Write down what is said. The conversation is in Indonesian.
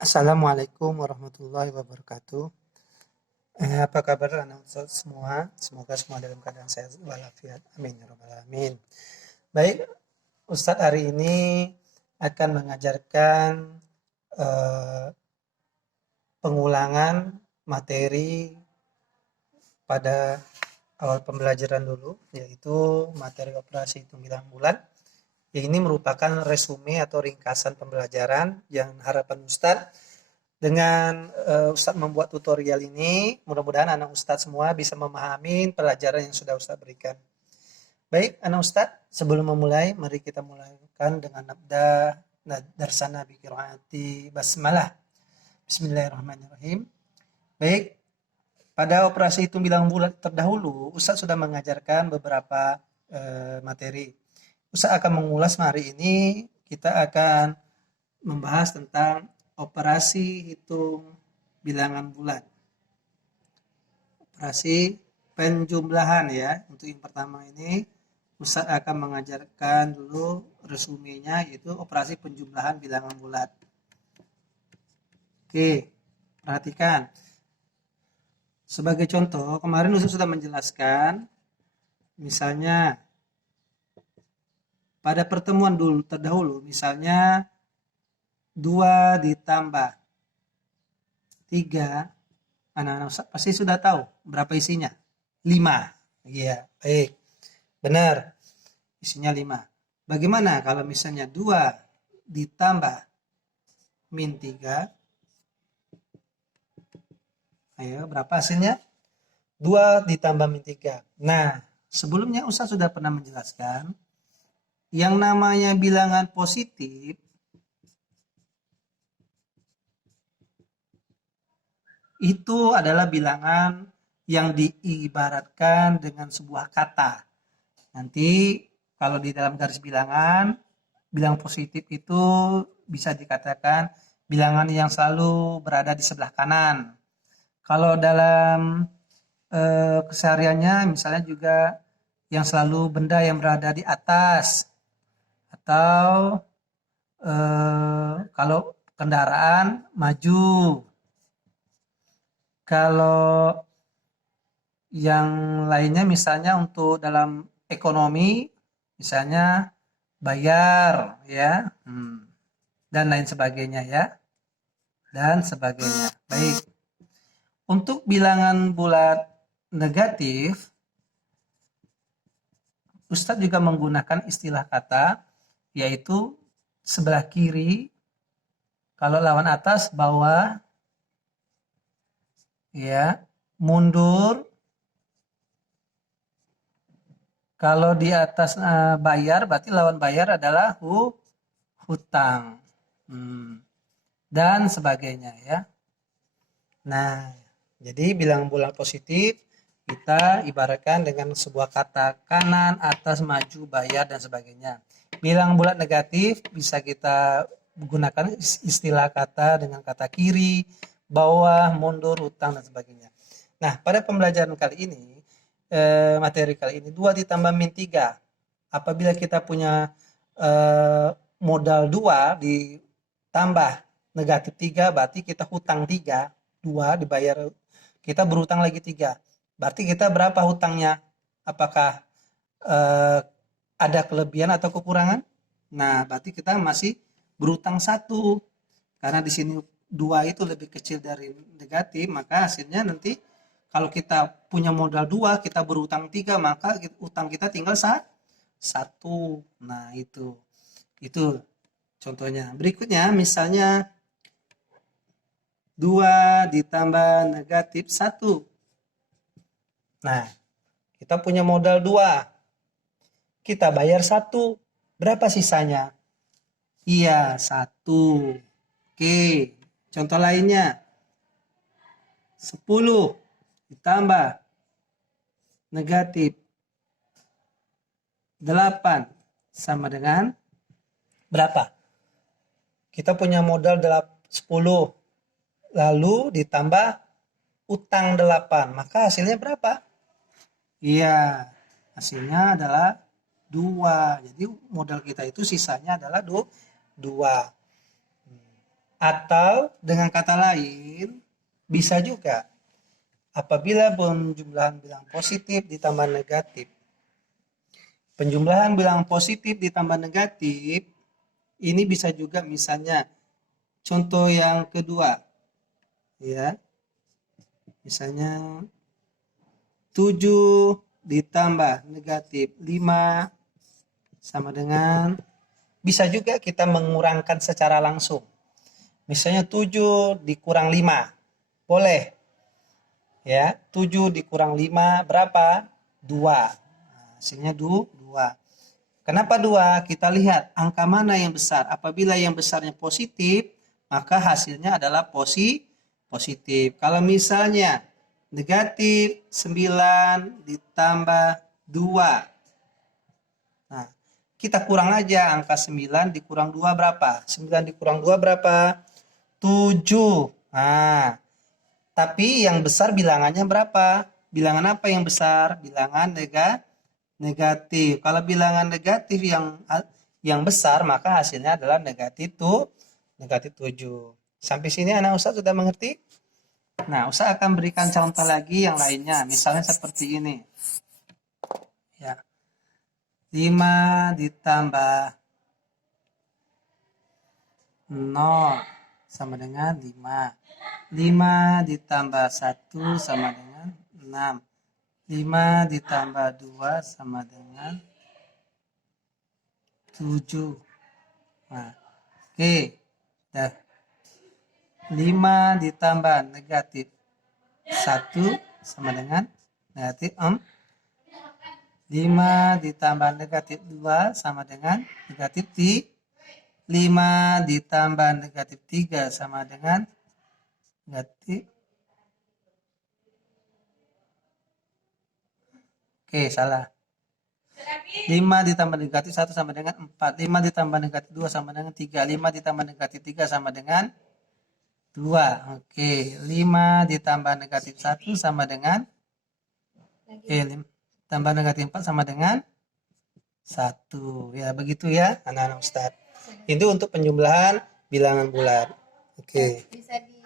Assalamualaikum warahmatullahi wabarakatuh. Apa kabar anak Ustaz semua? Semoga semua dalam keadaan sehat walafiat. Amin ya rabbal alamin. Baik, Ustadz hari ini akan mengajarkan eh, pengulangan materi pada awal pembelajaran dulu, yaitu materi operasi hitung bilang bulan. Ini merupakan resume atau ringkasan pembelajaran yang harapan Ustadz dengan Ustadz membuat tutorial ini, mudah-mudahan anak Ustadz semua bisa memahami pelajaran yang sudah Ustadz berikan. Baik, anak Ustadz, sebelum memulai, mari kita mulaikan dengan nabda darsana bi qiraati basmalah. Bismillahirrahmanirrahim. Baik, pada operasi hitung bilang bulat terdahulu, Ustadz sudah mengajarkan beberapa materi. Ustadz akan mengulas hari ini, kita akan membahas tentang operasi hitung bilangan bulat. Operasi penjumlahan ya. Untuk yang pertama ini Ustadz akan mengajarkan dulu resumenya, yaitu operasi penjumlahan bilangan bulat. Oke, perhatikan. Sebagai contoh, kemarin Ustadz sudah menjelaskan, misalnya pada pertemuan terdahulu, misalnya 2 ditambah 3, anak-anak pasti sudah tahu berapa isinya? 5. Iya, baik. Benar. Isinya 5. Bagaimana kalau misalnya 2 ditambah min 3? Ayo, berapa hasilnya? 2 ditambah min 3. Nah, sebelumnya Ustaz sudah pernah menjelaskan, yang namanya bilangan positif itu adalah bilangan yang diibaratkan dengan sebuah kata. Nanti kalau di dalam garis bilangan, bilangan positif itu bisa dikatakan bilangan yang selalu berada di sebelah kanan. Kalau dalam kesehariannya misalnya juga yang selalu benda yang berada di atas, atau kalau kendaraan maju. Kalau yang lainnya misalnya untuk dalam ekonomi, misalnya bayar ya, dan lain sebagainya ya, dan sebagainya. Baik, untuk bilangan bulat negatif, Ustadz juga menggunakan istilah kata, yaitu sebelah kiri, kalau lawan atas bawah, ya, mundur. Kalau di atas bayar, berarti lawan bayar adalah hutang. Dan sebagainya ya. Nah, jadi bilangan bulat positif kita ibaratkan dengan sebuah kata kanan, atas, maju, bayar, dan sebagainya. Bilangan bulat negatif bisa kita gunakan istilah kata dengan kata kiri, bawah, mundur, hutang, dan sebagainya. Nah, pada pembelajaran kali ini, materi kali ini 2 ditambah min 3. Apabila kita punya modal 2 ditambah negatif 3, berarti kita hutang 3, 2 dibayar, kita berhutang lagi 3. Berarti kita berapa hutangnya? Apakah ada kelebihan atau kekurangan? Nah, berarti kita masih berhutang 1. Karena di sini 2 itu lebih kecil dari negatif, maka hasilnya nanti kalau kita punya modal 2, kita berhutang 3, maka utang kita tinggal 1. Nah, itu contohnya. Berikutnya misalnya 2 ditambah negatif 1. Nah, kita punya modal 2. Kita bayar 1. Berapa sisanya? Iya, 1. Oke, contoh lainnya. 10 ditambah negatif 8 sama dengan berapa? Kita punya modal 10, lalu ditambah utang 8, maka hasilnya berapa? Iya, hasilnya adalah 2. Jadi modal kita itu sisanya adalah 2. Atau dengan kata lain, bisa juga apabila penjumlahan bilang positif ditambah negatif. Penjumlahan bilang positif ditambah negatif, ini bisa juga misalnya contoh yang kedua. Ya. Misalnya 7 ditambah negatif 5 sama dengan, bisa juga kita mengurangkan secara langsung. Misalnya 7 dikurang 5. Boleh. Ya, 7 dikurang 5 berapa? 2. Nah, hasilnya 2. Kenapa 2? Kita lihat angka mana yang besar. Apabila yang besarnya positif, maka hasilnya adalah positif. Kalau misalnya negatif 9 ditambah 2. Nah, kita kurang aja angka 9 dikurang 2 berapa? 9 dikurang 2 berapa? 7. Nah, tapi yang besar bilangannya berapa? Bilangan apa yang besar? Bilangan negatif. Kalau bilangan negatif yang besar, maka hasilnya adalah negatif 7. Sampai sini anak Ustaz sudah mengerti? Nah, Ustaz akan berikan contoh lagi yang lainnya. Misalnya seperti ini. Ya. 5 ditambah 0 sama dengan 5. 5 ditambah 1 sama dengan 6. 5 ditambah 2 sama dengan 7. Nah, oke. Dah. 5 ditambah negatif 1 sama dengan negatif 4. 5 ditambah negatif 2 sama dengan negatif 5 ditambah negatif 3 sama dengan negatif. Oke, salah. 5 ditambah negatif 1 sama dengan 4. 5 ditambah negatif 2 sama dengan 3. 5 ditambah negatif 3 sama dengan 2. Oke, 5 ditambah negatif 1 sama dengan tambah negatif 4 sama dengan 1. Ya, begitu ya anak-anak Ustadz. Itu untuk penjumlahan bilangan bulat. Oke. Bisa di